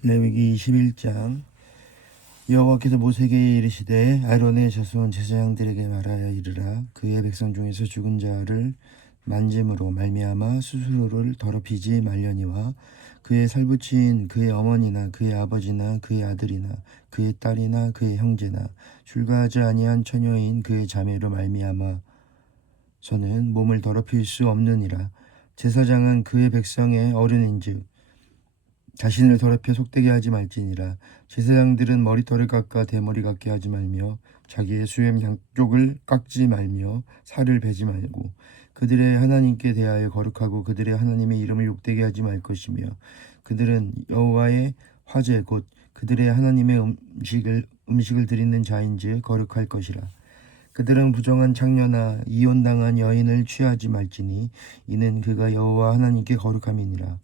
레위기 21장. 여호와께서 모세에게 이르시되 아론의 자손 제사장들에게 말하여 이르라. 그의 백성 중에서 죽은 자를 만짐으로 말미암아 스스로를 더럽히지 말려니와 그의 살부친 그의 어머니나 그의 아버지나 그의 아들이나 그의 딸이나 그의 형제나 출가하지 아니한 처녀인 그의 자매로 말미암아서는 몸을 더럽힐 수 없느니라. 제사장은 그의 백성의 어른인즉 자신을 더럽혀 속되게 하지 말지니라. 제사장들은 머리털을 깎아 대머리 같게 하지 말며 자기의 수염 양쪽을 깎지 말며 살을 베지 말고 그들의 하나님께 대하여 거룩하고 그들의 하나님의 이름을 욕되게 하지 말 것이며 그들은 여호와의 화제 곧 그들의 하나님의 음식을 드리는 자인즉 거룩할 것이라. 그들은 부정한 창녀나 이혼당한 여인을 취하지 말지니 이는 그가 여호와 하나님께 거룩함이니라.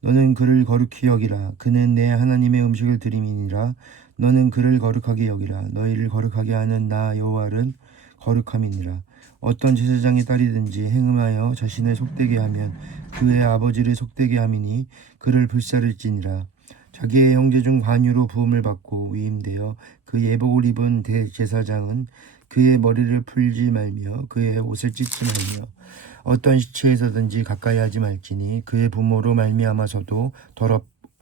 너는 그를 거룩히 여기라. 그는 내 하나님의 음식을 드림이니라. 너는 그를 거룩하게 여기라. 너희를 거룩하게 하는 나 여호와는 거룩함이니라. 어떤 제사장의 딸이든지 행음하여 자신을 속되게 하면 그의 아버지를 속되게 함이니 그를 불살을지니라. 자기의 형제 중 관유로 부음을 받고 위임되어 그 예복을 입은 대제사장은 그의 머리를 풀지 말며 그의 옷을 찢지 말며 어떤 시체에서든지 가까이 하지 말지니 그의 부모로 말미암아서도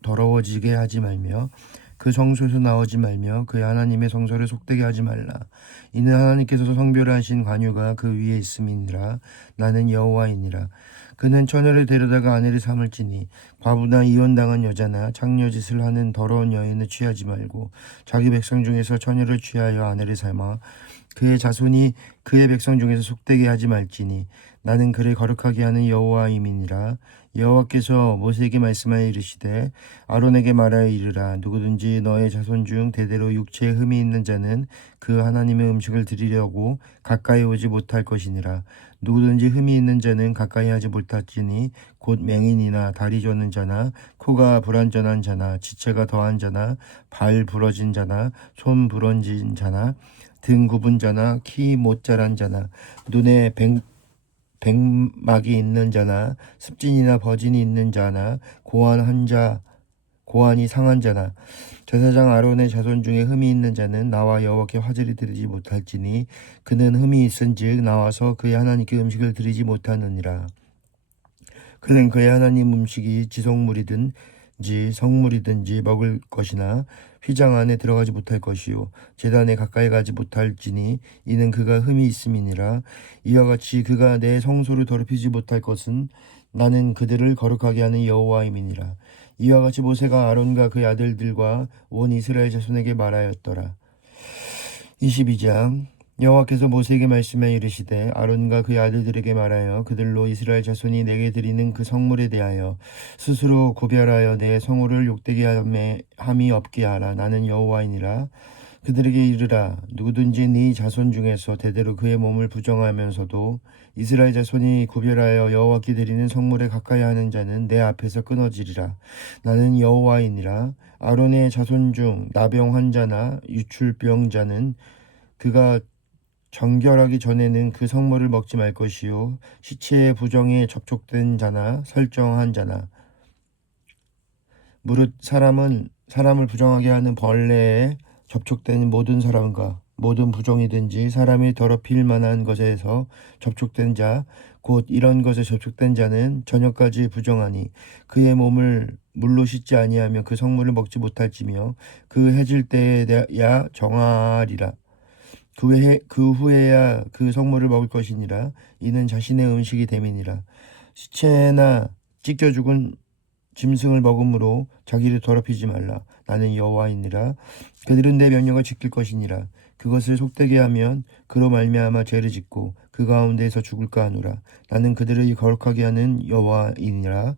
더러워지게 하지 말며 그 성소에서 나오지 말며 그의 하나님의 성소를 속되게 하지 말라. 이는 하나님께서 성별하신 관유가 그 위에 있음이니라. 나는 여호와이니라. 그는 처녀를 데려다가 아내를 삼을지니 과부나 이혼당한 여자나 창녀짓을 하는 더러운 여인을 취하지 말고 자기 백성 중에서 처녀를 취하여 아내를 삼아 그의 자손이 그의 백성 중에서 속되게 하지 말지니 나는 그를 거룩하게 하는 여호와임이니라. 여호와께서 모세에게 말씀하여 이르시되 아론에게 말하여 이르라. 누구든지 너의 자손 중 대대로 육체에 흠이 있는 자는 그 하나님의 음식을 드리려고 가까이 오지 못할 것이니라. 누구든지 흠이 있는 자는 가까이 하지 못할지니 곧 맹인이나 다리 저는 자나 코가 불완전한 자나 지체가 더한 자나 발 부러진 자나 손 부러진 자나 등 굽은 자나 키 못 자란 자나 눈에 백막이 있는 자나 습진이나 버진이 있는 자나 고환이 상한 자나 제사장 아론의 자손 중에 흠이 있는 자는 나와 여호와께 화제를 드리지 못할지니 그는 흠이 있은즉 나와서 그의 하나님께 음식을 드리지 못하느니라. 그는 그의 하나님 음식이 지속물이든지 성물이든지 먹을 것이나 휘장 안에 들어가지 못할 것이요 제단에 가까이 가지 못할지니 이는 그가 흠이 있음이니라. 이와 같이 그가 내 성소를 더럽히지 못할 것은 나는 그들을 거룩하게 하는 여호와임이니라. 이와 같이 모세가 아론과 그의 아들들과 온 이스라엘 자손에게 말하였더라. 22장. 여호와께서 모세에게 말씀하여 이르시되 아론과 그의 아들들에게 말하여 그들로 이스라엘 자손이 내게 드리는 그 성물에 대하여 스스로 구별하여 내 성호를 욕되게 함이 없게 하라. 나는 여호와이니라. 그들에게 이르라. 누구든지 네 자손 중에서 대대로 그의 몸을 부정하면서도 이스라엘 자손이 구별하여 여호와께 드리는 성물에 가까이 하는 자는 내 앞에서 끊어지리라. 나는 여호와이니라. 아론의 자손 중 나병 환자나 유출병자는 그가 정결하기 전에는 그 성물을 먹지 말 것이요 시체의 부정에 접촉된 자나 설정한 자나 무릇 사람을 부정하게 하는 벌레에 접촉된 모든 사람과 모든 부정이든지 사람이 더럽힐 만한 것에서 접촉된 자 곧 이런 것에 접촉된 자는 저녁까지 부정하니 그의 몸을 물로 씻지 아니하며 그 성물을 먹지 못할지며 그 해질 때에야 정하리라. 그 후에야 그 성물을 먹을 것이니라. 이는 자신의 음식이 됨이니라. 시체나 찢겨 죽은 짐승을 먹음으로 자기를 더럽히지 말라. 나는 여호와이니라. 그들은 내 명령을 지킬 것이니라. 그것을 속되게 하면 그로 말미암아 죄를 짓고 그 가운데에서 죽을까 하노라. 나는 그들을 거룩하게 하는 여호와이니라.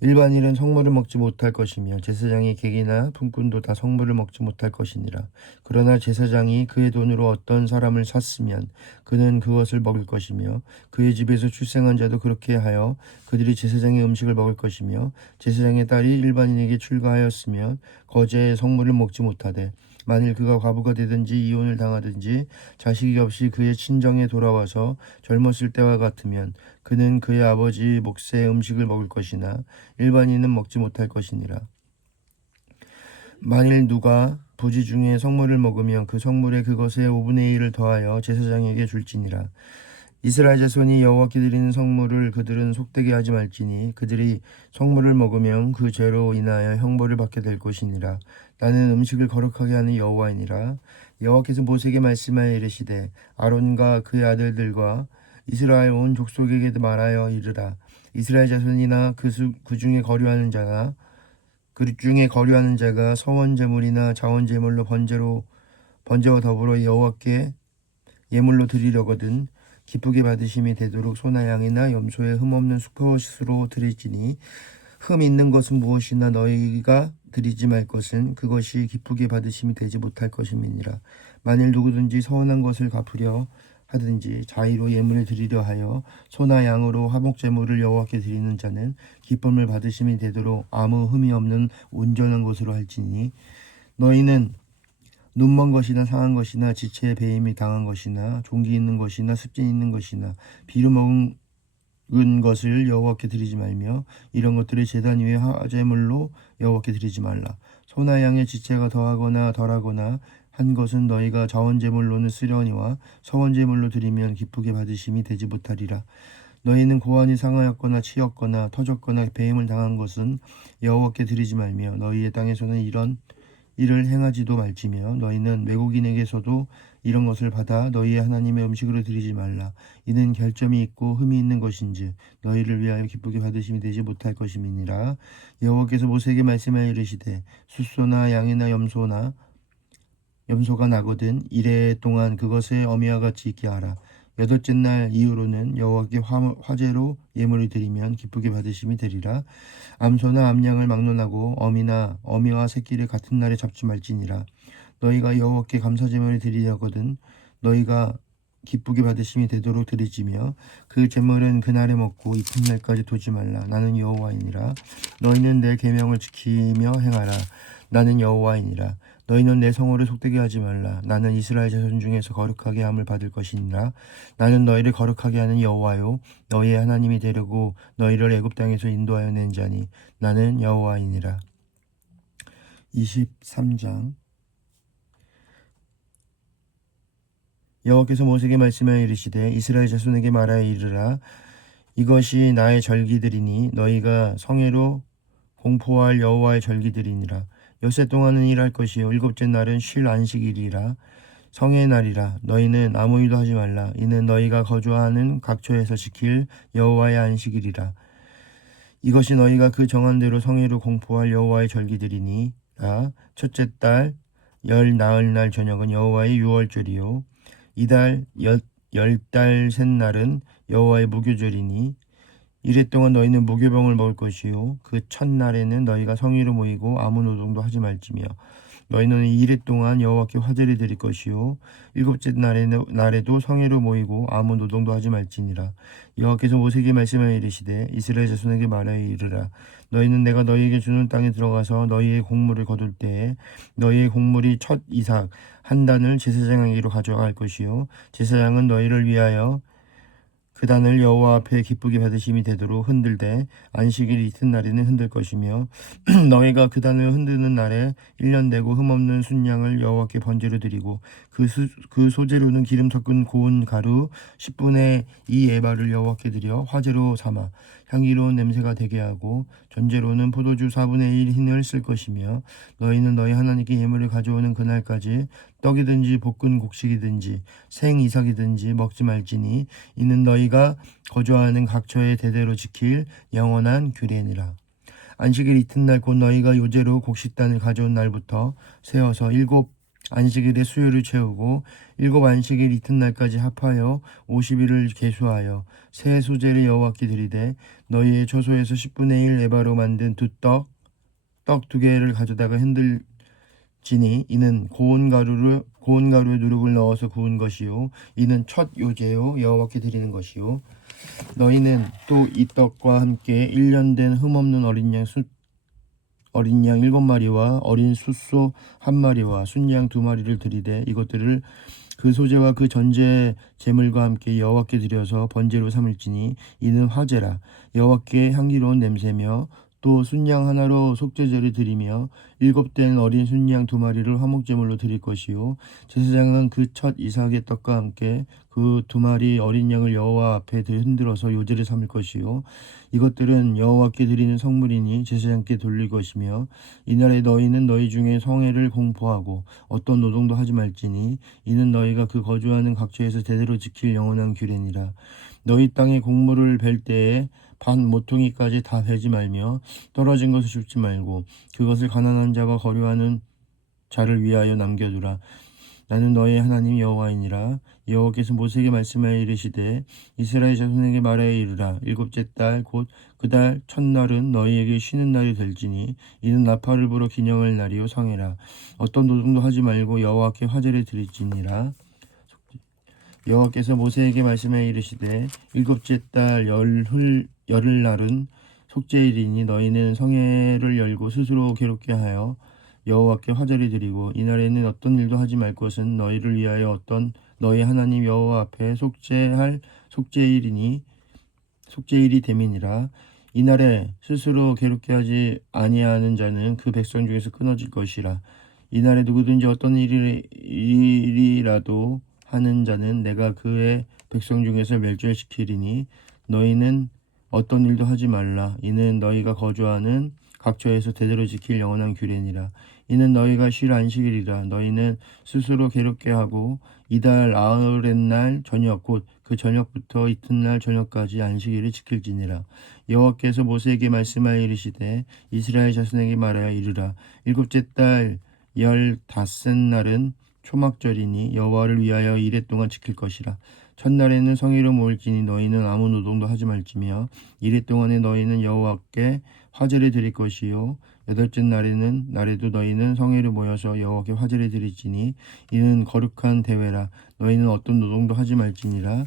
일반인은 성물을 먹지 못할 것이며 제사장의 객이나 품꾼도 다 성물을 먹지 못할 것이니라. 그러나 제사장이 그의 돈으로 어떤 사람을 샀으면 그는 그것을 먹을 것이며 그의 집에서 출생한 자도 그렇게 하여 그들이 제사장의 음식을 먹을 것이며 제사장의 딸이 일반인에게 출가하였으면 거제의 성물을 먹지 못하되 만일 그가 과부가 되든지 이혼을 당하든지 자식이 없이 그의 친정에 돌아와서 젊었을 때와 같으면 그는 그의 아버지 몫의 음식을 먹을 것이나 일반인은 먹지 못할 것이니라. 만일 누가 부지 중에 성물을 먹으면 그 성물에 그것의 5분의 1을 더하여 제사장에게 줄지니라. 이스라엘 자손이 여호와께 드리는 성물을 그들은 속되게 하지 말지니 그들이 성물을 먹으면 그 죄로 인하여 형벌을 받게 될 것이니라. 나는 음식을 거룩하게 하는 여호와이니라. 여호와께서 모세에게 말씀하여 이르시되 아론과 그의 아들들과 이스라엘 온 족속에게 말하여 이르라. 이스라엘 자손이나 그 중에 거류하는 자가 서원 제물이나 자원 제물로 번제와 더불어 여호와께 예물로 드리려거든 기쁘게 받으심이 되도록 소나 양이나 염소의 흠없는 수컷으로 드릴지니 흠 있는 것은 무엇이나 너희가 드리지 말 것은 그것이 기쁘게 받으심이 되지 못할 것임이니라. 만일 누구든지 서운한 것을 갚으려 하든지 자의로 예물을 드리려 하여 소나 양으로 화목 제물을 여호와께 드리는 자는 기쁨을 받으심이 되도록 아무 흠이 없는 온전한 것으로 할지니 너희는 눈먼 것이나 상한 것이나 지체에 배임이 당한 것이나 종기 있는 것이나 습진 있는 것이나 비루 먹은 것을 여호와께 드리지 말며 이런 것들을 제단 위에 화제물로 여호와께 드리지 말라. 소나 양의 지체가 더하거나 덜하거나 한 것은 너희가 자원제물로는 쓰려니와 서원제물로 드리면 기쁘게 받으심이 되지 못하리라. 너희는 고환이 상하였거나 치였거나 터졌거나 배임을 당한 것은 여호와께 드리지 말며 너희의 땅에서는 이런 일을 행하지도 말지며 너희는 외국인에게서도 이런 것을 받아 너희의 하나님의 음식으로 드리지 말라. 이는 결점이 있고 흠이 있는 것인지 너희를 위하여 기쁘게 받으심이 되지 못할 것임이니라. 여호와께서 모세에게 말씀하여 이르시되 숫소나 양이나 염소가 나거든 이래 동안 그것의 어미와 같이 있게 하라. 여덟째 날 이후로는 여호와께 화제로 예물을 드리면 기쁘게 받으심이 되리라. 암소나 암양을 막론하고 어미와 새끼를 같은 날에 잡지 말지니라. 너희가 여호와께 감사제물을 드리려거든 너희가 기쁘게 받으심이 되도록 드리지며 그 제물은 그날에 먹고 이튿날까지 두지 말라. 나는 여호와이니라. 너희는 내 계명을 지키며 행하라. 나는 여호와이니라. 너희는 내 성호를 속되게 하지 말라. 나는 이스라엘 자손 중에서 거룩하게 함을 받을 것이니라. 나는 너희를 거룩하게 하는 여호와요 너희의 하나님이 되려고 너희를 애굽 땅에서 인도하여 낸 자니 나는 여호와이니라. 23장 여호와께서 모세에게 말씀하여 이르시되 이스라엘 자손에게 말하여 이르라. 이것이 나의 절기들이니 너희가 성회로 공포할 여호와의 절기들이니라. 엿새 동안은 일할 것이요 일곱째 날은 쉴 안식일이라 성의 날이라. 너희는 아무 일도 하지 말라. 이는 너희가 거주하는 각처에서 지킬 여호와의 안식일이라. 이것이 너희가 그 정한 대로 성회로 공포할 여호와의 절기들이니라. 첫째 달 열 나흘 날 저녁은 여호와의 유월절이요 이달 열 달 셋 날은 여호와의 무교절이니 이래 동안 너희는 무교병을 먹을 것이요 그 첫날에는 너희가 성회로 모이고 아무 노동도 하지 말지며 너희는 이래 동안 여호와께 화제를 드릴 것이요 일곱째 날에도 성회로 모이고 아무 노동도 하지 말지니라. 여호와께서 모세에게 말씀하여 이르시되 이스라엘 자손에게 말하여 이르라. 너희는 내가 너희에게 주는 땅에 들어가서 너희의 곡물을 거둘 때에 너희의 곡물이 첫 이삭 한 단을 제사장에게로 가져갈 것이요 제사장은 너희를 위하여 그 단을 여호와 앞에 기쁘게 받으심이 되도록 흔들되 안식일 이튿날에는 흔들 것이며 너희가 그 단을 흔드는 날에 1년 되고 흠없는 순양을 여호와께 번제로 드리고 그 소재로는 기름 섞은 고운 가루 10분의 2 에바를 여호와께 드려 화제로 삼아 향기로운 냄새가 되게 하고 전제로는 포도주 4분의 1 흰을 쓸 것이며 너희는 너희 하나님께 예물을 가져오는 그날까지 떡이든지 볶은 곡식이든지 생 이삭이든지 먹지 말지니 이는 너희가 거주하는 각처에 대대로 지킬 영원한 규례니라. 안식일 이튿날 곧 너희가 요제로 곡식단을 가져온 날부터 세어서 7 안식일의 수요를 채우고 7 안식일 이튿날까지 합하여 50일을 계수하여 새 소재를 여호와께 드리되 너희의 처소에서 10분의 1 에바로 만든 떡 2개를 가져다가 흔들지니 이는 고운 가루에 누룩을 넣어서 구운 것이요 이는 첫 요제요 여호와께 드리는 것이요 너희는 또 이 떡과 함께 1년 된 흠없는 어린 양 7마리와 어린 숫소 1마리와 순양 2마리를 드리되 이것들을 그 소재와 그 전제 제물과 함께 여호와께 드려서 번제로 삼을지니 이는 화제라. 여호와께 향기로운 냄새며 또 순양 하나로 속죄제를 드리며 7된 어린 순양 2마리를 화목제물로 드릴 것이요 제사장은 그 첫 이삭의 떡과 함께 그 2마리 어린 양을 여호와 앞에 흔들어서 요제를 삼을 것이요 이것들은 여호와께 드리는 성물이니 제사장께 돌릴 것이며 이날에 너희는 너희 중에 성회를 공포하고 어떤 노동도 하지 말지니 이는 너희가 그 거주하는 각처에서 대대로 지킬 영원한 규례니라. 너희 땅에 곡물을 벨 때에 반 모퉁이까지 다 베지 말며 떨어진 것을 줍지 말고 그것을 가난한 자와 거류하는 자를 위하여 남겨두라. 나는 너의 하나님 여호와이니라. 여호와께서 모세에게 말씀하여 이르시되 이스라엘 자손에게 말하여 이르라. 7째 달 곧 그 달 첫날은 너희에게 쉬는 날이 될지니 이는 나팔을 불어 기념할 날이요 성회라. 어떤 노동도 하지 말고 여호와께 화제를 드릴지니라. 여호와께서 모세에게 말씀하여 이르시되 7째 달 열흘날은 속죄일이니 너희는 성회를 열고 스스로 괴롭게 하여 여호와께 화제를 드리고 이날에는 어떤 일도 하지 말 것은 너희를 위하여 어떤 너희 하나님 여호와 앞에 속죄할 속죄일이 됨이니라. 이날에 스스로 괴롭게 하지 아니하는 자는 그 백성 중에서 끊어질 것이라. 이날에 누구든지 어떤 일이라도 하는 자는 내가 그의 백성 중에서 멸절시키리니 너희는 어떤 일도 하지 말라. 이는 너희가 거주하는 각처에서 대대로 지킬 영원한 규례니라. 이는 너희가 쉴 안식일이라. 너희는 스스로 괴롭게 하고 이달 아흐렛날 저녁 곧 그 저녁부터 이튿날 저녁까지 안식일을 지킬지니라. 여호와께서 모세에게 말씀하여 이르시되 이스라엘 자손에게 말하여 이르라. 7째 달 15날은 초막절이니 여호와를 위하여 이레 동안 지킬 것이라. 첫날에는 성회로 모일지니 너희는 아무 노동도 하지 말지며 이레 동안에 너희는 여호와께 화제를 드릴 것이요 8째 날에도 너희는 성회로 모여서 여호와께 화제를 드릴지니 이는 거룩한 대회라. 너희는 어떤 노동도 하지 말지니라.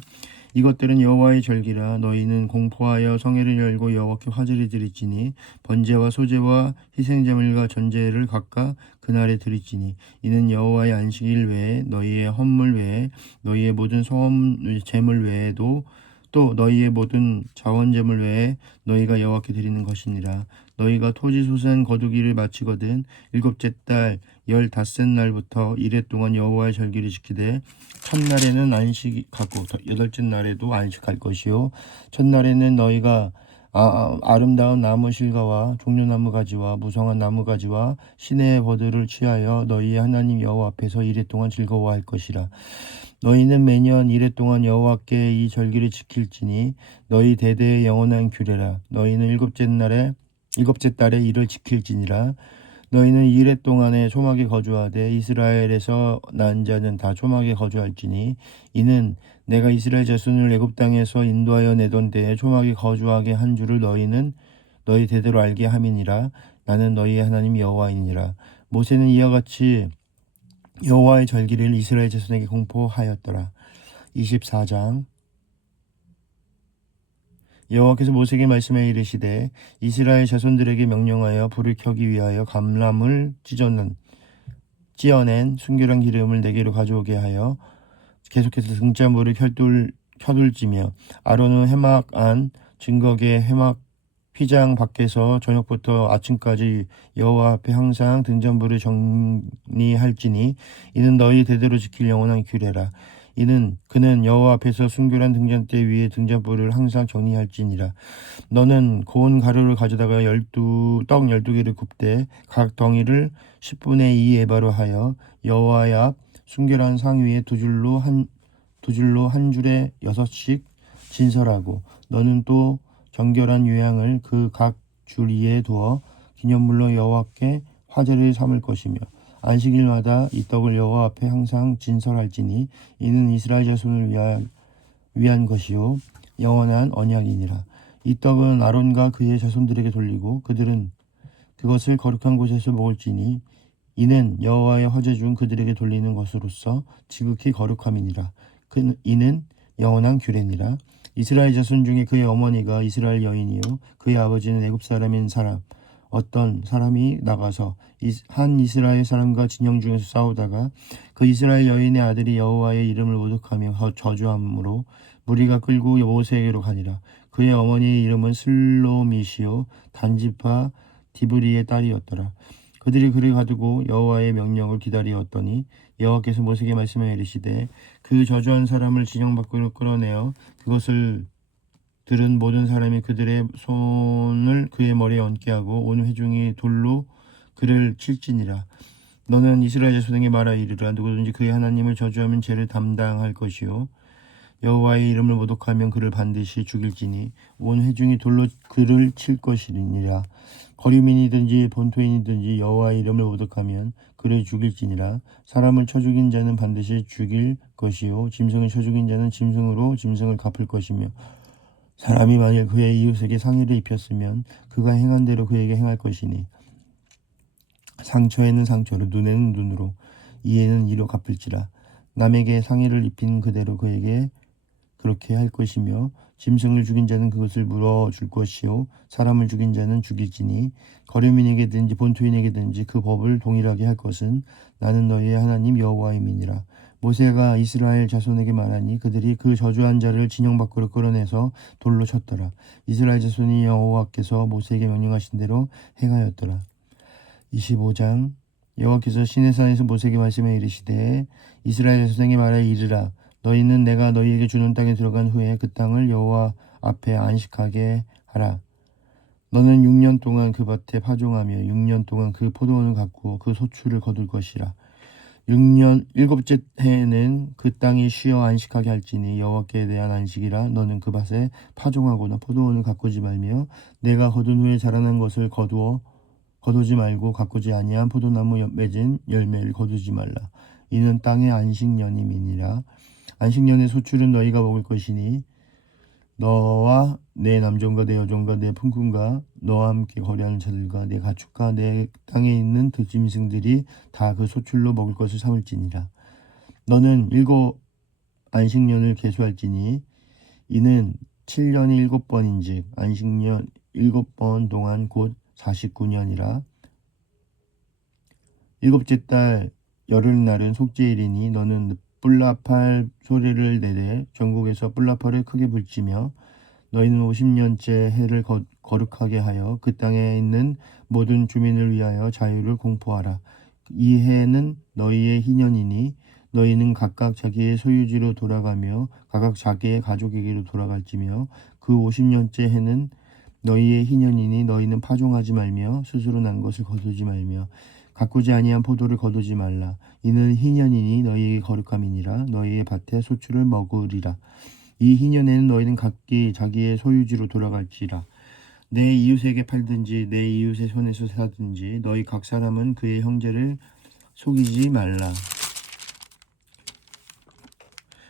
이것들은 여호와의 절기라. 너희는 공포하여 성회를 열고 여호와께 화제를 드릴지니 번제와 소제와 희생제물과 전제를 각각 그날에 드릴지니 이는 여호와의 안식일 외에 너희의 헌물 외에 너희의 모든 소험 제물 외에도 또 너희의 모든 자원제물 외에 너희가 여호와께 드리는 것이니라. 너희가 토지소산 거두기를 마치거든 7째 달 15날부터 이레 동안 여호와의 절기를 지키되 첫날에는 안식하고 8째 날에도 안식할 것이요 첫날에는 너희가 아름다운 나무 실과와 종려나무 가지와 무성한 나무 가지와 시내의 버들을 취하여 너희의 하나님 여호와 앞에서 이레 동안 즐거워할 것이라. 너희는 매년 이레 동안 여호와께 이 절기를 지킬지니 너희 대대의 영원한 규례라. 너희는 7째 달에 이를 지킬지니라. 너희는 이레 동안에 초막에 거주하되 이스라엘에서 난 자는 다 초막에 거주할지니 이는 내가 이스라엘 자손을 애굽 땅에서 인도하여 내던 때에 초막에 거주하게 한 줄을 너희는 너희 대대로 알게 함이니라. 나는 너희의 하나님 여호와이니라. 모세는 이와 같이 여호와의 절기를 이스라엘 자손에게 공포하였더라. 24장 여호와께서 모세에게 말씀하여 이르시되 이스라엘 자손들에게 명령하여 불을 켜기 위하여 감람을 찌어낸 순결한 기름을 내게로 가져오게 하여 계속해서 등잔불을 켜둘지며 아론은 회막 안 증거계 회막 휘장 밖에서 저녁부터 아침까지 여호와 앞에 항상 등잔불을 정리할지니 이는 너희 대대로 지킬 영원한 규례라. 그는 여호와 앞에서 순결한 등잔대 위에 등잔불을 항상 정리할지니라. 너는 고운 가루를 가져다가 떡 12개를 굽되 각 덩이를 10분의 2 에바로 하여 여호와의 앞 순결한 상 위에 두 줄로 한 줄에 6씩 진설하고 너는 또 정결한 유향을 그 각 줄 위에 두어 기념물로 여호와께 화제를 삼을 것이며 안식일마다 이 떡을 여호와 앞에 항상 진설할지니 이는 이스라엘 자손을 위한 것이요 영원한 언약이니라. 이 떡은 아론과 그의 자손들에게 돌리고 그들은 그것을 거룩한 곳에서 먹을지니 이는 여호와의 화제 중 그들에게 돌리는 것으로서 지극히 거룩함이니라. 이는 영원한 규례니라. 이스라엘 자손 중에 그의 어머니가 이스라엘 여인이요 그의 아버지는 애굽 사람인 사람 어떤 사람이 나가서 한 이스라엘 사람과 진영 중에서 싸우다가 그 이스라엘 여인의 아들이 여호와의 이름을 모독하며 저주함으로 무리가 끌고 모세에게로 가니라. 그의 어머니의 이름은 슬로미시요 단지파 디브리의 딸이었더라. 그들이 그를 가두고 여호와의 명령을 기다리었더니 여호와께서 모세에게 말씀하여 이르시되 그 저주한 사람을 진영 밖으로 끌어내어 그것을 들은 모든 사람이 그들의 손을 그의 머리에 얹게 하고 온 회중이 돌로 그를 칠지니라. 너는 이스라엘 자손에게 말하 이르라. 누구든지 그의 하나님을 저주하면 죄를 담당할 것이요 여호와의 이름을 모독하면 그를 반드시 죽일지니 온 회중이 돌로 그를 칠 것이니라. 거류민이든지 본토인이든지 여호와의 이름을 모독하면 그를 죽일지니라. 사람을 쳐 죽인 자는 반드시 죽일 것이요 짐승을 쳐 죽인 자는 짐승으로 짐승을 갚을 것이며 사람이 만일 그의 이웃에게 상해를 입혔으면 그가 행한 대로 그에게 행할 것이니 상처에는 상처로 눈에는 눈으로 이에는 이로 갚을지라. 남에게 상해를 입힌 그대로 그에게 그렇게 할 것이며 짐승을 죽인 자는 그것을 물어줄 것이요 사람을 죽인 자는 죽일지니 거류민에게든지 본토인에게든지 그 법을 동일하게 할 것은 나는 너희의 하나님 여호와임이니라. 모세가 이스라엘 자손에게 말하니 그들이 그 저주한 자를 진영 밖으로 끌어내서 돌로 쳤더라. 이스라엘 자손이 여호와께서 모세에게 명령하신 대로 행하였더라. 25장 여호와께서 시내산에서 모세에게 말씀해 이르시되 이스라엘 자손에게 말하여 이르라. 너희는 내가 너희에게 주는 땅에 들어간 후에 그 땅을 여호와 앞에 안식하게 하라. 너는 6년 동안 그 밭에 파종하며 6년 동안 그 포도원을 가꾸어 그 소출을 거둘 것이라. 6년 일곱째 해에는 그 땅이 쉬어 안식하게 할지니 여호와께 대한 안식이라. 너는 그 밭에 파종하거나 포도원을 가꾸지 말며 내가 거둔 후에 자라난 것을 거두지 말고 가꾸지 아니한 포도나무 맺은 열매를 거두지 말라. 이는 땅의 안식년임이니라. 안식년의 소출은 너희가 먹을 것이니 너와 내 남종과 내 여종과 내 품꾼과 너와 함께 거래하는 자들과 내 가축과 내 땅에 있는 들짐승들이 다 그 소출로 먹을 것을 삼을지니라. 너는 7 안식년을 계수할지니 이는 7년이 7번인즉 안식년 7번 동안 곧 49년이라. 7째 달 열흘날은 속죄일이니 너는 뿔라팔 소리를 내되 전국에서 뿔라팔을 크게 불지며 너희는 50년째 해를 거룩하게 하여 그 땅에 있는 모든 주민을 위하여 자유를 공포하라. 이 해는 너희의 희년이니 너희는 각각 자기의 소유지로 돌아가며 각각 자기의 가족에게로 돌아갈지며 그 50년째 해는 너희의 희년이니 너희는 파종하지 말며 스스로 난 것을 거두지 말며 가꾸지 아니한 포도를 거두지 말라. 이는 희년이니 너희의 거룩함이니라. 너희의 밭에 소출을 먹으리라. 이 희년에는 너희는 각기 자기의 소유지로 돌아갈지라. 내 이웃에게 팔든지 내 이웃의 손에서 사든지 너희 각 사람은 그의 형제를 속이지 말라.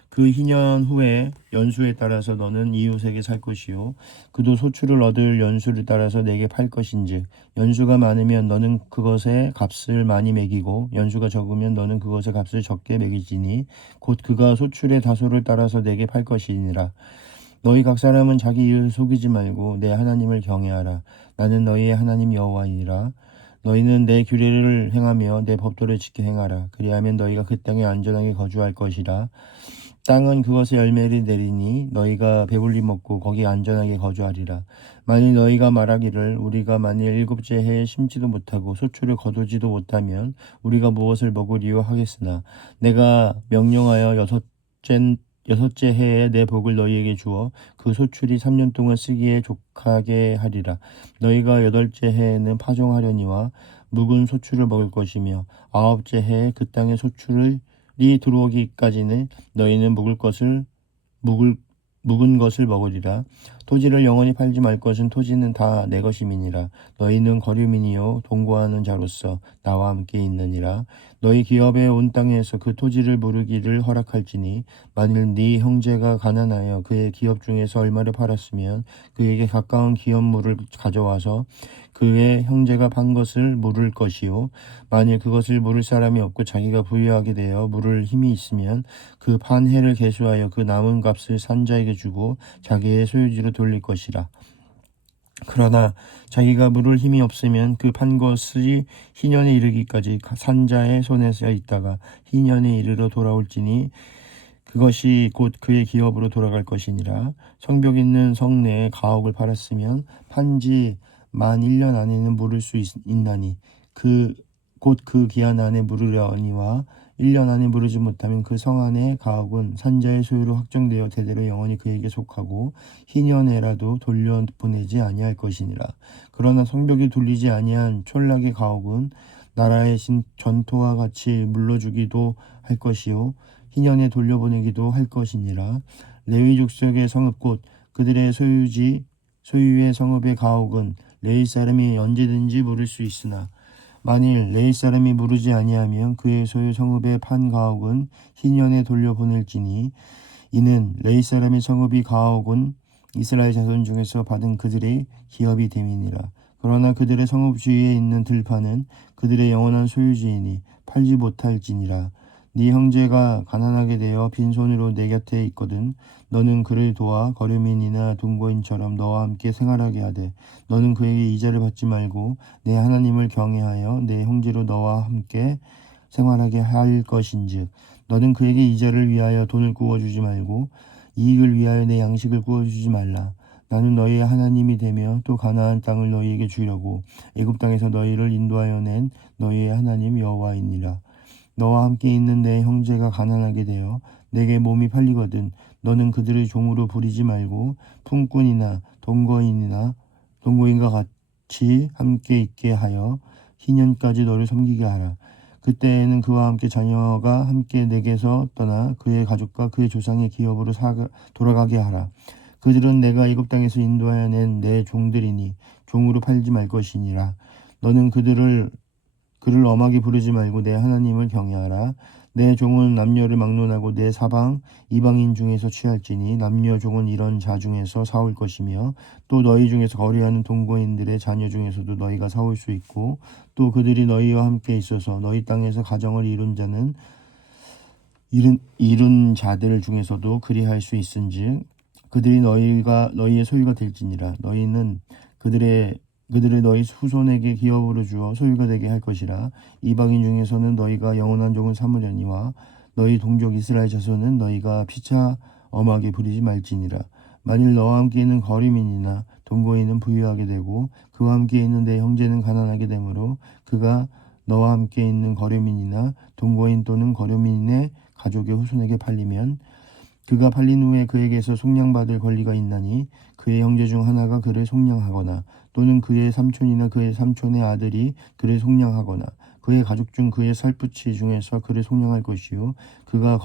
그 희년 후에 연수에 따라서 너는 이웃에게 살 것이요 그도 소출을 얻을 연수를 따라서 내게 팔 것인즉 연수가 많으면 너는 그것의 값을 많이 매기고 연수가 적으면 너는 그것의 값을 적게 매기지니 곧 그가 소출의 다소를 따라서 내게 팔 것이니라. 너희 각 사람은 자기 이웃을 속이지 말고 내 하나님을 경외하라. 나는 너희의 하나님 여호와이니라. 너희는 내 규례를 행하며 내 법도를 지켜 행하라. 그리하면 너희가 그 땅에 안전하게 거주할 것이라. 땅은 그것의 열매를 내리니 너희가 배불리 먹고 거기 안전하게 거주하리라. 만일 너희가 말하기를 우리가 만일 7째 해에 심지도 못하고 소출을 거두지도 못하면 우리가 무엇을 먹으리요 하겠으나 내가 명령하여 여섯째 해에 내 복을 너희에게 주어 그 소출이 3년 동안 쓰기에 족하게 하리라. 너희가 8째 해에는 파종하려니와 묵은 소출을 먹을 것이며 9째 해에 그 땅의 소출을 들어오기까지는 너희는 묵은 것을 먹으리라. 토지를 영원히 팔지 말 것은 토지는 다 내 것임이니라. 너희는 거류민이요 동거하는 자로서 나와 함께 있느니라. 너희 기업의 온 땅에서 그 토지를 무르기를 허락할지니 만일 네 형제가 가난하여 그의 기업 중에서 얼마를 팔았으면 그에게 가까운 기업물을 가져와서 그의 형제가 판 것을 물을 것이요 만일 그것을 물을 사람이 없고 자기가 부유하게 되어 물을 힘이 있으면 그 판 해를 계수하여 그 남은 값을 산자에게 주고 자기의 소유지로 돌릴 것이라. 그러나 자기가 물을 힘이 없으면 그 판 것이 희년에 이르기까지 산자의 손에서 있다가 희년에 이르러 돌아올지니 그것이 곧 그의 기업으로 돌아갈 것이니라. 성벽 있는 성 내에 가옥을 팔았으면 판지 만 1년 안에는 물을 수 있나니 곧 그 기한 안에 물으려니와 1년 안에 물으지 못하면 그 성 안의 가옥은 산자의 소유로 확정되어 대대로 영원히 그에게 속하고 희년에라도 돌려보내지 아니할 것이니라. 그러나 성벽이 돌리지 아니한 촌락의 가옥은 나라의 전토와 같이 물러주기도 할 것이요 희년에 돌려보내기도 할 것이니라. 레위 족속의 성읍 곧 그들의 소유의 성읍의 가옥은 레위 사람이 언제든지 물을 수 있으나 만일 레위 사람이 물으지 아니하면 그의 소유 성읍의 판 가옥은 희년에 돌려보낼지니 이는 레위 사람의 성읍이 가옥은 이스라엘 자손 중에서 받은 그들의 기업이 됨이니라. 그러나 그들의 성읍 주위에 있는 들판은 그들의 영원한 소유지이니 팔지 못할지니라. 네 형제가 가난하게 되어 빈손으로 내 곁에 있거든 너는 그를 도와 거류민이나 동거인처럼 너와 함께 생활하게 하되 너는 그에게 이자를 받지 말고 내 하나님을 경외하여 내 형제로 너와 함께 생활하게 할 것인즉 너는 그에게 이자를 위하여 돈을 구워주지 말고 이익을 위하여 내 양식을 구워주지 말라. 나는 너희의 하나님이 되며 또 가나안 땅을 너희에게 주려고 애굽 땅에서 너희를 인도하여 낸 너희의 하나님 여호와이니라. 너와 함께 있는 내 형제가 가난하게 되어 내게 몸이 팔리거든 너는 그들의 종으로 부리지 말고 품꾼이나 동거인과 같이 함께 있게 하여 희년까지 너를 섬기게 하라. 그때에는 그와 함께 자녀가 함께 내게서 떠나 그의 가족과 그의 조상의 기업으로 돌아가게 하라. 그들은 내가 애굽 땅에서 인도하여 낸 내 종들이니 종으로 팔지 말 것이니라. 너는 그를 엄하게 부르지 말고 내 하나님을 경외하라. 내 종은 남녀를 막론하고 내 사방 이방인 중에서 취할지니 남녀 종은 이런 자 중에서 사올 것이며 또 너희 중에서 거류하는 동거인들의 자녀 중에서도 너희가 사올 수 있고 또 그들이 너희와 함께 있어서 너희 땅에서 가정을 이룬 자들 중에서도 그리할 수 있은즉 그들이 너희의 소유가 될지니라. 너희는 그들을 너희 후손에게 기업으로 주어 소유가 되게 할 것이라. 이방인 중에서는 너희가 영원한 종을 삼으려니와 너희 동족 이스라엘 자손은 너희가 피차 엄하게 부리지 말지니라. 만일 너와 함께 있는 거류민이나 동거인은 부유하게 되고 그와 함께 있는 내 형제는 가난하게 되므로 그가 너와 함께 있는 거류민이나 동거인 또는 거류민의 가족의 후손에게 팔리면 그가 팔린 후에 그에게서 속량받을 권리가 있나니 그의 형제 중 하나가 그를 속량하거나 또는 그의 삼촌이나 그의 삼촌의 아들이 그를 속량하거나 그의 가족 중 그의 살부치 중에서 그를 속량할 것이요 그가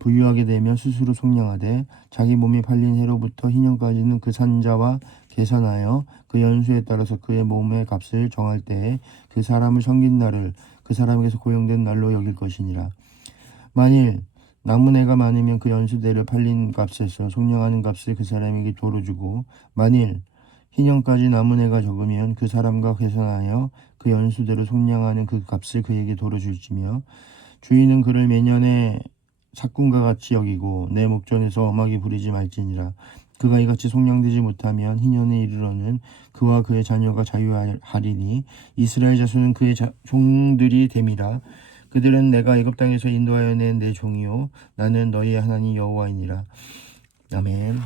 부유하게 되면 스스로 속량하되 자기 몸이 팔린 해로부터 희년까지는 그 산자와 계산하여 그 연수에 따라서 그의 몸의 값을 정할 때에 그 사람을 섬긴 날을 그 사람에게서 고용된 날로 여길 것이니라. 만일 남은 해가 많으면 그 연수대로 팔린 값에서 속량하는 값을 그 사람에게 도로 주고 만일 희년까지 남은 해가 적으면 그 사람과 계산하여 그 연수대로 속량하는 그 값을 그에게 도로 줄지며 주인은 그를 매년의 삭군과 같이 여기고 내 목전에서 엄하게 부리지 말지니라. 그가 이같이 속량되지 못하면 희년에 이르러는 그와 그의 자녀가 자유하리니 이스라엘 자손은 그의 종들이 됨이라. 그들은 내가 애굽 땅에서 인도하여 낸 내 종이요 나는 너희의 하나님 여호와이니라. 아멘.